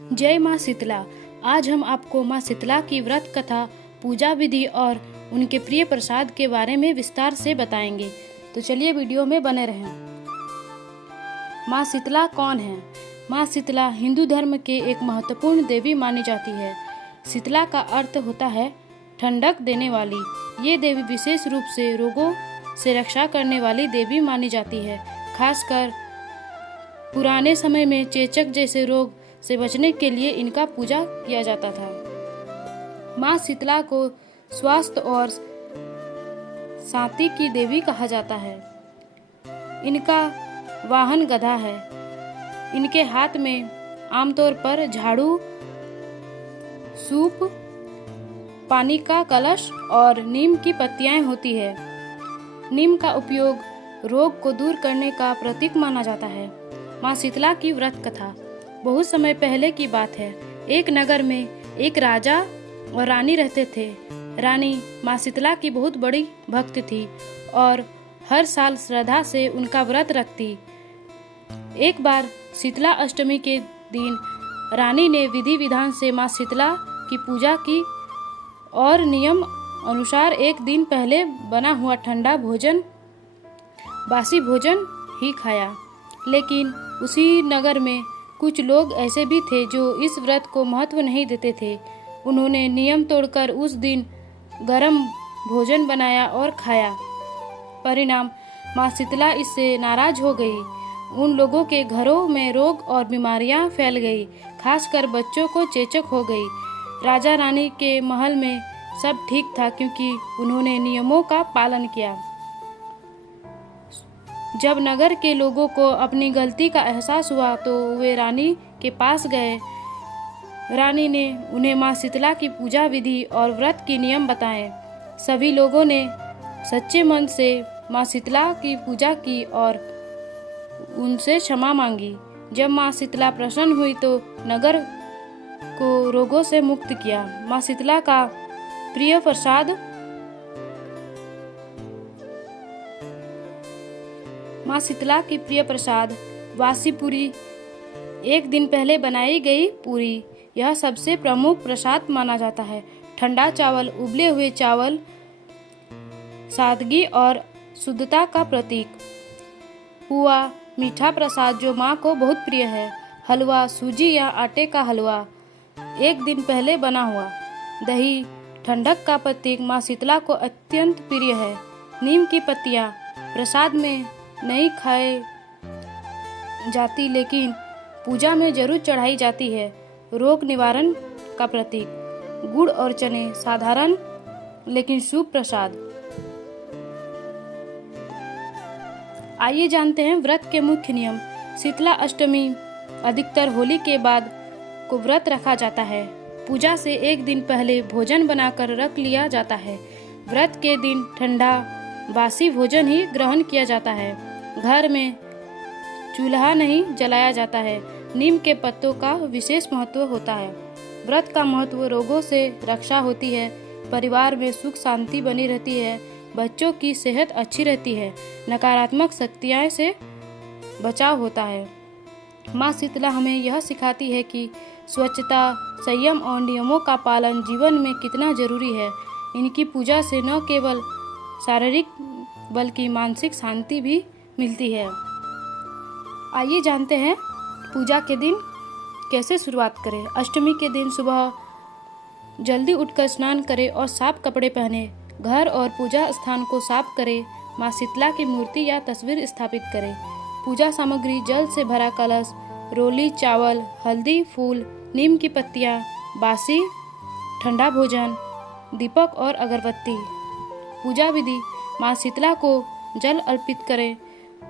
जय माँ शीतला। आज हम आपको माँ शीतला की व्रत कथा, पूजा विधि और उनके प्रिय प्रसाद के बारे में विस्तार से बताएंगे। तो चलिए वीडियो में बने रहें। माँ शीतला कौन है? माँ शीतला हिंदू धर्म के एक महत्वपूर्ण देवी मानी जाती है। शीतला का अर्थ होता है ठंडक देने वाली। ये देवी विशेष रूप से रोगों से रक्षा करने वाली देवी मानी जाती है। खासकर पुराने समय में चेचक जैसे रोग से बचने के लिए इनका पूजा किया जाता था। माँ शीतला को स्वास्थ्य और शांति की देवी कहा जाता है। इनका वाहन गधा है। इनके हाथ में आमतौर पर झाड़ू, सूप, पानी का कलश और नीम की पत्तियां होती है। नीम का उपयोग रोग को दूर करने का प्रतीक माना जाता है। माँ शीतला की व्रत कथा बहुत समय पहले की बात है। एक नगर में एक राजा और रानी रहते थे। रानी माँ शीतला की बहुत बड़ी भक्त थी और हर साल श्रद्धा से उनका व्रत रखती। एक बार शीतला अष्टमी के दिन रानी ने विधि विधान से माँ शीतला की पूजा की और नियम अनुसार एक दिन पहले बना हुआ ठंडा भोजन, बासी भोजन ही खाया। लेकिन उसी नगर में कुछ लोग ऐसे भी थे जो इस व्रत को महत्व नहीं देते थे। उन्होंने नियम तोड़कर उस दिन गरम भोजन बनाया और खाया। परिणाम, माँ शीतला इससे नाराज हो गई। उन लोगों के घरों में रोग और बीमारियां फैल गई। खासकर बच्चों को चेचक हो गई। राजा रानी के महल में सब ठीक था क्योंकि उन्होंने नियमों का पालन किया। जब नगर के लोगों को अपनी गलती का एहसास हुआ तो वे रानी के पास गए। रानी ने उन्हें माँ शीतला की पूजा विधि और व्रत के नियम बताए। सभी लोगों ने सच्चे मन से माँ शीतला की पूजा की और उनसे क्षमा मांगी। जब माँ शीतला प्रसन्न हुई तो नगर को रोगों से मुक्त किया। माँ शीतला का प्रिय प्रसाद। माँ शीतला की प्रिय प्रसाद बासी पूरी, एक दिन पहले बनाई गई पूरी, यह सबसे प्रमुख प्रसाद माना जाता है। ठंडा चावल, उबले हुए चावल सादगी और शुद्धता का प्रतीक। पुआ, मीठा प्रसाद जो माँ को बहुत प्रिय है। हलवा, सूजी या आटे का हलवा, एक दिन पहले बना हुआ। दही, ठंडक का प्रतीक, माँ शीतला को अत्यंत प्रिय है। नीम की पत्तियाँ प्रसाद में नहीं खाए जाती लेकिन पूजा में जरूर चढ़ाई जाती है। रोग निवारण का प्रतीक। गुड़ और चने, साधारण लेकिन शुभ प्रसाद। आइए जानते हैं व्रत के मुख्य नियम। शीतला अष्टमी अधिकतर होली के बाद को व्रत रखा जाता है। पूजा से एक दिन पहले भोजन बनाकर रख लिया जाता है। व्रत के दिन ठंडा बासी भोजन ही ग्रहण किया जाता है। घर में चूल्हा नहीं जलाया जाता है। नीम के पत्तों का विशेष महत्व होता है। व्रत का महत्व, रोगों से रक्षा होती है, परिवार में सुख शांति बनी रहती है, बच्चों की सेहत अच्छी रहती है, नकारात्मक शक्तियाँ से बचाव होता है। माँ शीतला हमें यह सिखाती है कि स्वच्छता, संयम और नियमों का पालन जीवन में कितना जरूरी है। इनकी पूजा से न केवल शारीरिक बल्कि मानसिक शांति भी मिलती है। आइए जानते हैं पूजा के दिन कैसे शुरुआत करें। अष्टमी के दिन सुबह जल्दी उठकर स्नान करें और साफ कपड़े पहने। घर और पूजा स्थान को साफ करें। माँ शीतला की मूर्ति या तस्वीर स्थापित करें। पूजा सामग्री, जल से भरा कलश, रोली, चावल, हल्दी, फूल, नीम की पत्तियाँ, बासी ठंडा भोजन, दीपक और अगरबत्ती। पूजा विधि, माँ शीतला को जल अर्पित करें,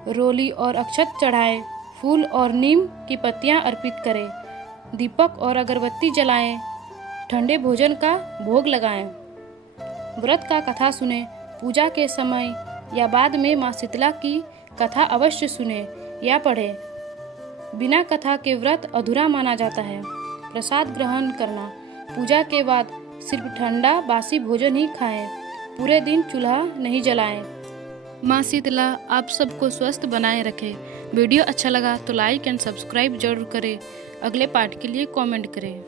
रोली और अक्षत चढ़ाएं, फूल और नीम की पत्तियां अर्पित करें, दीपक और अगरबत्ती जलाएं, ठंडे भोजन का भोग लगाएं। व्रत का कथा सुने। पूजा के समय या बाद में माँ शीतला की कथा अवश्य सुने या पढ़ें। बिना कथा के व्रत अधूरा माना जाता है। प्रसाद ग्रहण करना, पूजा के बाद सिर्फ ठंडा बासी भोजन ही खाएं। पूरे दिन चूल्हा नहीं जलाएं। माँ शीतला आप सबको स्वस्थ बनाए रखे। वीडियो अच्छा लगा तो लाइक एंड सब्सक्राइब जरूर करें। अगले पार्ट के लिए कमेंट करें।